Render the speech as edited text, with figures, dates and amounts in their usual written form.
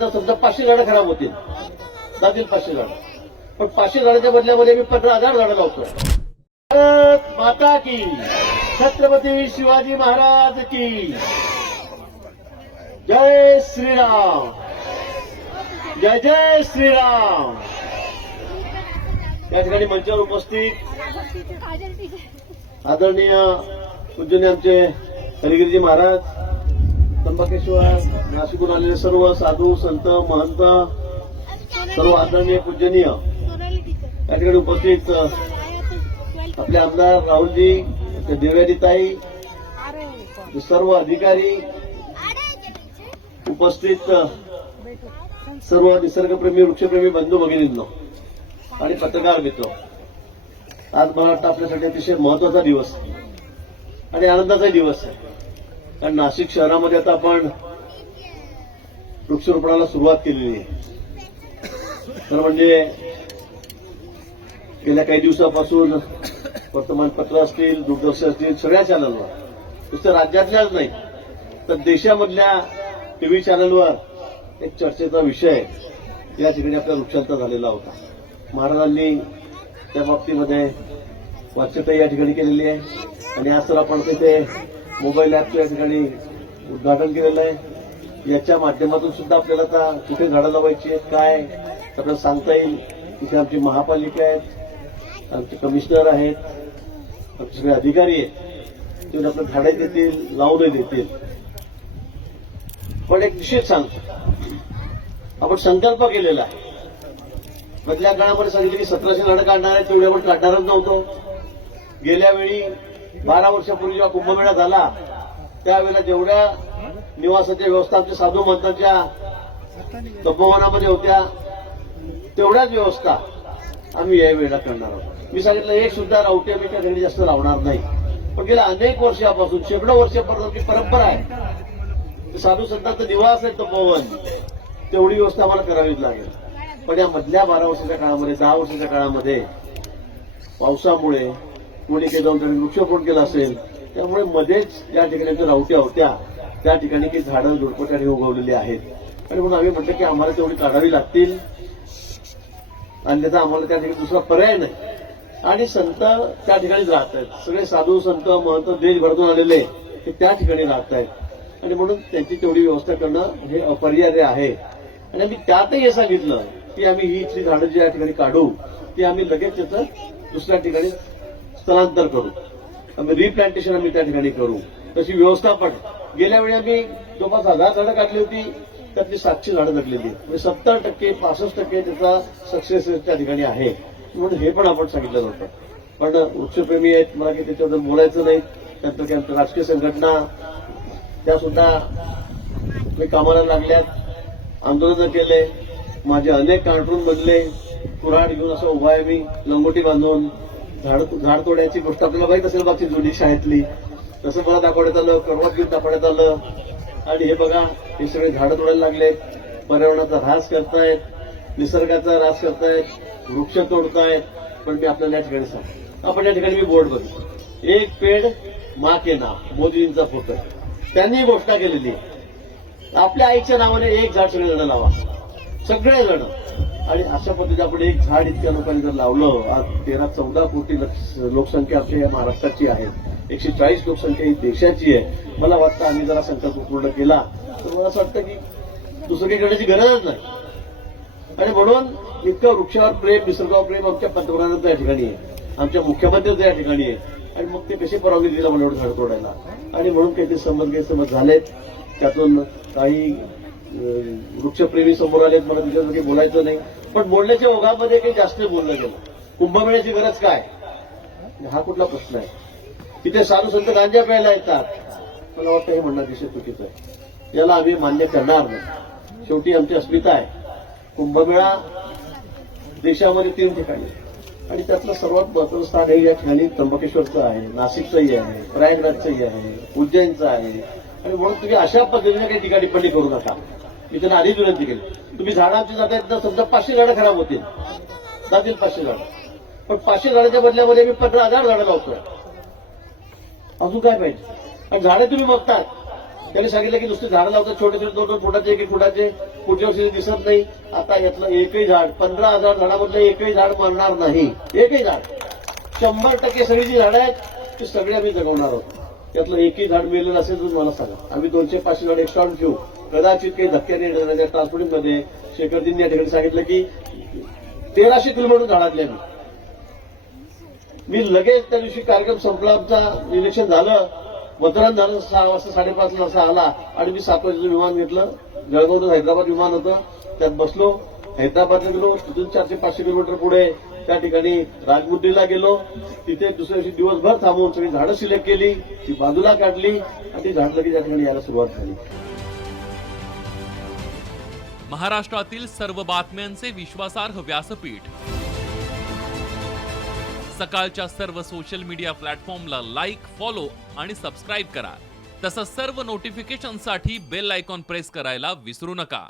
झाडात समजा 500 झाडं खराब होतील, जातील 500 झाडं, पण 500 झाडाच्या बदल्यामध्ये मी 15,000 झाडं लावतो. भारत माता की, छत्रपती शिवाजी महाराज की जय श्रीराम, जय जय श्रीराम. या ठिकाणी मंचावर उपस्थित आदरणीय पूजनीय आमचे हरिगिरीजी महाराज, त्र्यंबकेश्वर, नाशिकहून आलेले सर्व साधू संत महंत, सर्व आदरणीय पूजनीय या ठिकाणी उपस्थित आपले आमदार राहुलजी, देवयानीताई, सर्व अधिकारी उपस्थित, सर्व निसर्गप्रेमी वृक्षप्रेमी बंधू भगिनींनो आणि पत्रकार मित्र, आज मला वाटतं आपल्यासाठी अतिशय महत्वाचा दिवस आणि आनंदाचा दिवस आहे. कारण नाशिक शहरामध्ये आता आपण वृक्षारोपणाला सुरुवात केलेली आहे. तर म्हणजे गेल्या काही दिवसापासून वर्तमानपत्र असतील, दूरदर्शन असतील, सगळ्या चॅनलवर, नुसतं राज्यातल्याच नाही तर देशामधल्या टीव्ही चॅनलवर एक चर्चेचा विषय या ठिकाणी आपल्या वृक्षांचा झालेला होता. महाराजांनी त्या बाबतीमध्ये वाच्यता या ठिकाणी केलेली आहे आणि आज तर आपण तिथे मोबाईल ऍपचं या ठिकाणी उद्घाटन केलेलं आहे. याच्या माध्यमातून सुद्धा आपल्याला आता कुठे झाडं लावायची आहेत, काय आपल्याला सांगता येईल. तिथे आमची महापालिका आहेत, आमचे कमिशनर आहेत, आमचे सगळे अधिकारी आहेत, ते आपल्याला झाडे देतील, लावूनही देतील. पण एक निश्चित सांगतो, आपण संकल्प केलेला आहे. मधल्या काळामध्ये सांगितलं की 1700 झाडं काढणार आहे, तेवढे आपण काढणारच नव्हतो. गेल्या वेळी 12 वर्षापूर्वी जेव्हा कुंभमेळा झाला त्यावेळेला जेवढ्या निवासाच्या व्यवस्था आमच्या साधू महंतांच्या तपोवनामध्ये होत्या तेवढ्याच व्यवस्था आम्ही यावेळेला करणार आहोत. मी सांगितलं एक सुद्धा रावटी आम्ही त्या ठिकाणी जास्त लावणार नाही. पण गेल्या अनेक वर्षापासून, शेकडो वर्षापासून परंपरा आहे, साधू संतांचा निवास आहे तपोवन, तेवढी व्यवस्था आम्हाला करावीच लागेल. पण या मधल्या 12 वर्षाच्या काळामध्ये, 10 वर्षाच्या काळामध्ये पावसामुळे कोणी काही जाऊन त्यांनी वृक्षारोपण केलं असेल, त्यामुळे मध्येच या ठिकाणी ज्या रावट्या होत्या त्या ठिकाणी काही झाडं झुडपं उगवलेली आहेत. आणि म्हणून आम्ही म्हटलं की आम्हाला तेवढी काढावी लागतील, अन्यथा आम्हाला त्या ठिकाणी दुसरा पर्याय नाही. आणि संत त्या ठिकाणीच राहत आहेत, सगळे साधू संत महंत देशभरातून आलेले ते त्या ठिकाणी राहत आहेत. आणि म्हणून त्यांची तेवढी व्यवस्था करणं हे अपरिहार्य आहे. आणि आम्ही त्यातही हे सांगितलं की आम्ही ही इथली झाडं जी या ठिकाणी काढू ती आम्ही लगेच त्याचं दुसऱ्या ठिकाणी स्थलांतर करू, आम्ही रिप्लांटेशन आम्ही त्या ठिकाणी करू. तशी व्यवस्था पण गेल्या वेळी आम्ही जवळपास 1000 झाडं काढली होती, त्यातली 700 झाडं जगलेली आहेत. म्हणजे 70% 65% त्याचा सक्सेस त्या ठिकाणी आहे. म्हणून हे पण आपण सांगितलं होतं. पण वृक्षप्रेमी आहेत, मला काही त्याच्याबद्दल बोलायचं नाही. त्यानंतर काही आमच्या राजकीय संघटना त्या सुद्धा कामाला लागल्यात, आंदोलनं केले, माझे अनेक कार्टून बनले, कुऱ्हाड घेऊन असं उभा आहे मी लंगोटी बांधून. झाड तोड्याची गोष्ट आपल्याला माहीत असेल मागची जुनी शाळेतली, तसं मला दाखवण्यात आलं, करवात घेऊन दाखवण्यात आलं. आणि हे बघा, हे सगळे झाडं तोडायला लागले, पर्यावरणाचा ऱ्हास करतायत, निसर्गाचा ऱ्हास करतायत, वृक्ष तोडतायत. पण मी आपल्याला या ठिकाणी सांगतो, आपण या ठिकाणी मी बोर्ड बघतो, एक पेड माँ के नाम, मोदींचा फोटो, त्यांनी घोषणा केलेली आहे. आपल्या आईच्या नावाने एक झाड सगळेजण लावा, सगळेजण. आणि अशा पद्धतीने आपण एक झाड इतक्या लोकांनी जर लावलं, आज 13-14 कोटी लोकसंख्या आपल्या या महाराष्ट्राची आहे, 140 लोकसंख्या ही देशाची आहे. मला वाटतं आम्ही जरा संकल्प पूर्ण केला तर मला असं वाटतं की दुसरं काही करण्याची गरजच नाही. आणि म्हणून इतकं वृक्षावर प्रेम, निसर्गावर प्रेम आमच्या पंतप्रधानांचं या ठिकाणी आहे, आमच्या मुख्यमंत्र्यांचं या ठिकाणी आहे. आणि मग ते कशी परवानगी दिला मला एवढं झाड तोडायला. आणि म्हणून काही गैरसमज झालेत, त्यातून काही वृक्षप्रेमी समोर आलेत, मला तिच्यावर काही बोलायचं नाही. पण बोलण्याच्या ओघामध्ये काही जास्त बोललं गेलं. कुंभमेळ्याची गरज काय, हा कुठला प्रश्न आहे. तिथे साधू संत गांजा प्यायला येतात, मला वाटतं हे म्हणणं अतिशय चुकीचं आहे. याला आम्ही मान्य करणार नाही. शेवटी आमची अस्मिता आहे. कुंभमेळा देशामध्ये 3 ठिकाणी आणि त्यातलं सर्वात महत्वाचं स्थान हे या ठिकाणी त्र्यंबकेश्वरचं आहे, नाशिकचंही आहे, प्रयागराजचंही आहे, उज्जैनचं आहे. आणि म्हणून तुम्ही अशा पद्धतीने काही टीका टिप्पणी करू नका. मी त्यांना आधीच विनंती केली, तुम्ही झाडांची जाता समजा 500 झाडं खराब होतील, जातील 500 झाडं, पण 500 झाडाच्या बदल्यामध्ये मी 15,000 झाडं लावतोय. अजून काय पाहिजे. आणि झाडं तुम्ही बघतात, त्यांनी सांगितलं की नुसते झाडं लावतात, छोटे छोटे 2-2 फुटाचे, 1-1 फुटाचे. पुढच्या वर्षी दिसत नाही. आता यातलं एकही झाड 15,000 झाडामधलं एकही झाड मरणार नाही. एकही झाड 100% सगळी जी झाडं आहेत ती सगळी आम्ही जगवणार आहोत. त्यातलं एकही झाड मेलेलं असेल तर मला सांगा. आम्ही 200-500 झाड एक्स्ट्रा ठेवू. कदाचित काही धक्क्याने येणाऱ्या ट्रान्सपोर्टिंगमध्ये शेखरजींनी या ठिकाणी सांगितलं की 1300 किलोमीटर झाडातले मी लगेच त्या दिवशी कार्यक्रम संपला, आमचा इलेक्शन झालं, मतदान झालं, 6 वाजता 5:30 वाजता आला आणि मी 7 वाजेचं विमान घेतलं. जळगाव हैदराबाद विमान होतं, त्यात बसलो, हैदराबादला गेलो. तिथून 400-500 किलोमीटर पुढे त्या ठिकाणी राजमुद्रीला गेलो. तिथे दुसऱ्या दिवशी दिवसभर थांबून सगळी झाडं सिलेक्ट केली, ती बाजूला काढली आणि ती झाड लगेच त्या ठिकाणी यायला सुरुवात झाली. महाराष्ट्रातील सर्व बातम्यांचे विश्वासार्ह व्यासपीठ. सकाळच्या सर्व सोशल मीडिया प्लॅटफॉर्मला लाईक, फॉलो आणि सबस्क्राईब करा. तसंच सर्व नोटिफिकेशनसाठी बेल आयकॉन प्रेस करायला विसरू नका.